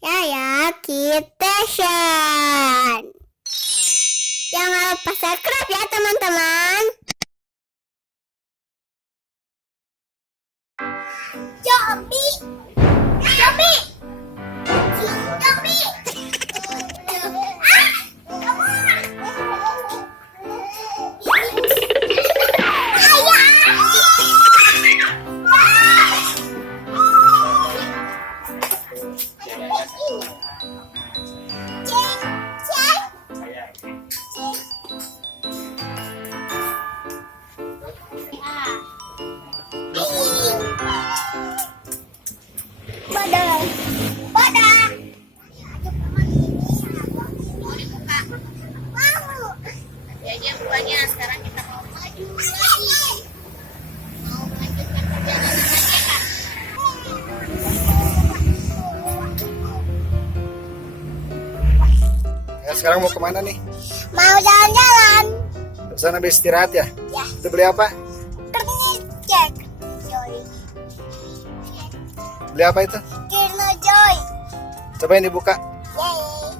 Yaya Kitchen. Jangan lupa subscribe ya teman-teman. Zombie, zombie, zombie. Come on. Badai, badai. Ya aja buahnya. Sekarang kita mau maju lagi. Mau melanjutkan perjalanan lagi ya, Kak? Ya, sekarang mau kemana nih? Mau jalan-jalan? Pesan habis istirahat ya? Ya. Itu beli apa? Cek. Joy. Beli apa itu? Kirno Joy. Coba ini dibuka. Yeay.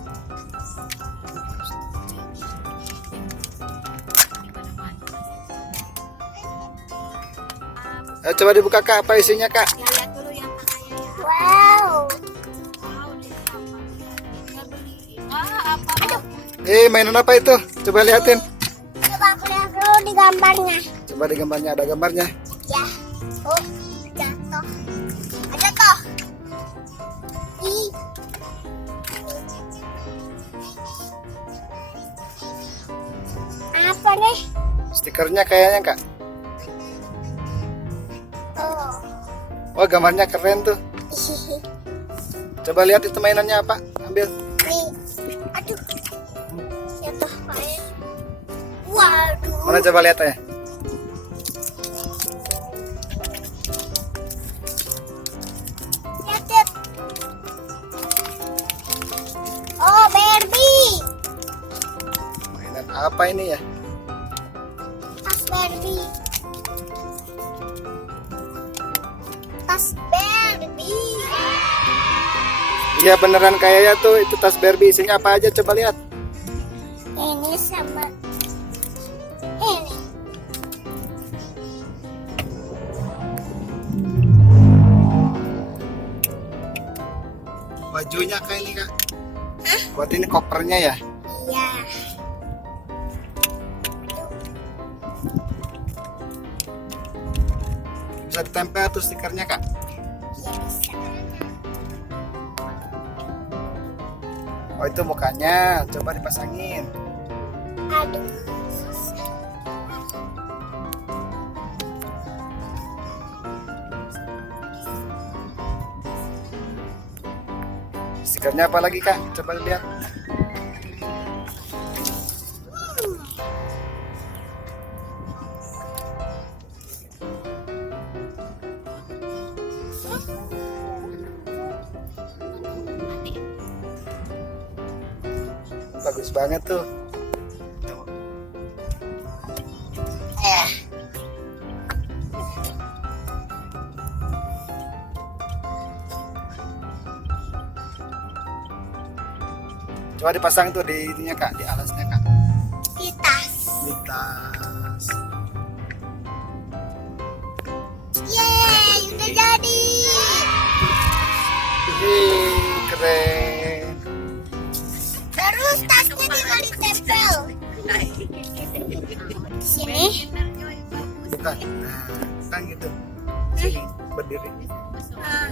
Coba dibuka kak, apa isinya kak? Ya lihat dulu yang kakaknya ya. Wow. Wow, dia apa? Nggak beli. Apa? Mainan apa itu? Coba liatin. Coba aku lihat dulu di gambarnya. Coba di gambarnya, ada gambarnya. Ya. Oh, jatuh. Ada toh. Ih. Apa nih? Stikernya kayaknya kak. Oh. Wah, gambarnya keren tuh. Coba lihat itu mainannya apa? Ambil. Nih. Aduh. Siapa kayak? Waduh. Mana coba lihat ya? Lihat, lihat. Oh, Barbie. Mainan apa ini ya? Tas Barbie. Tas Barbie. Iya beneran kayaknya tuh, itu tas Barbie. Isinya apa aja? Coba lihat. Ini sama ini. Bajunya kayak ini kak. Buat ini kopernya ya? Iya. Bisa ditempel tuh stikernya kak. Iya bisa. Oh itu mukanya, coba dipasangin. Aduh. Stikernya apa lagi kak? Coba lihat. Bagus banget tuh. Coba dipasang tuh di ininya kak, di alasnya kak. Di tas. Di tas. Yeay, udah jadi. Keren. Terus tasnya tinggal ditempel. Di sini. Bukan. Nah, kan gitu. Sini berdiri. Ah.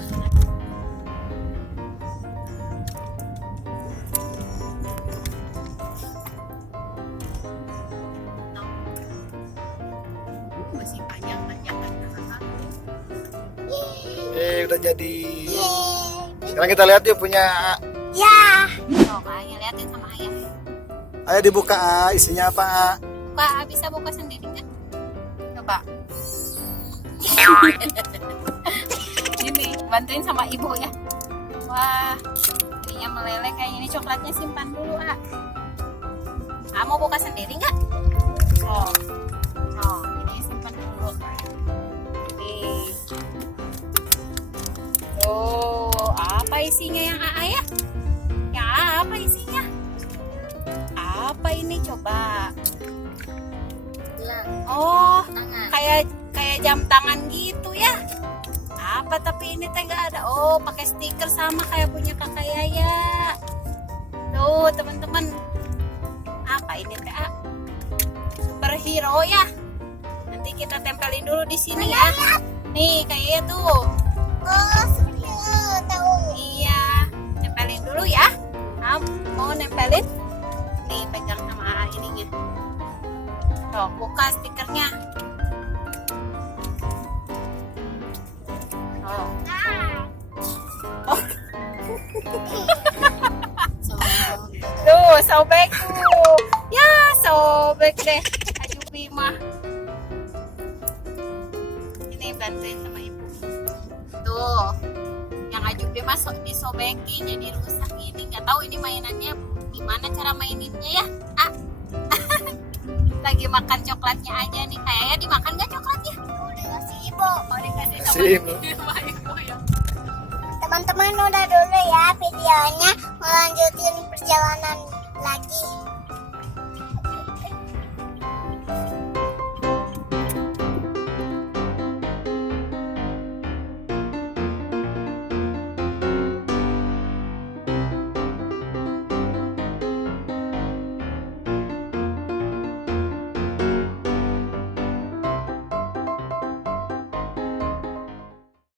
Masih panjang-panjang kan kakak. Udah jadi. Yeay. Sekarang kita lihat yuk punya. Ya. Tuh, kakaknya liatin sama ayah. Ayo dibuka, isinya apa? Kak, bisa buka sendiri nggak? Coba. Ini bantuin sama ibu ya. Wah, ininya meleleh kayak ini. Coklatnya simpan dulu, ah. Kamu buka sendiri nggak? Oh, oh, ini simpan dulu. Nih. Oh, apa isinya yang AA ya? Yang AA apa isinya? Apa ini coba? Oh, kayak jam tangan gitu ya. Apa tapi ini teh nggak ada. Oh, pakai stiker sama kayak punya kakak Yaya. Tuh teman-teman. Apa ini teh? Superhero ya. Nanti kita tempelin dulu di sini ya. Nih kayaknya tuh. Oh, superhero tahu. Iya, tempelin dulu ya. Mau nempelin? Nih pegang sama AA ininya. Tuh, buka stikernya. Oh. Oh. Tuh, sobek tuh. Ya, sobek deh. Ajubi mah. Ini bantuin sama ibu. Tuh. Yang Ajubi mah disobekin jadi rusak ini. Nggak tahu ini mainannya gimana cara maininnya ya. Lagi makan coklatnya aja nih. Kayaknya dimakan nggak coklatnya? Udah kasih ibu. Oh, dikasih Si ibu. sama ibu ya. Teman-teman udah dulu ya videonya, melanjutin perjalanan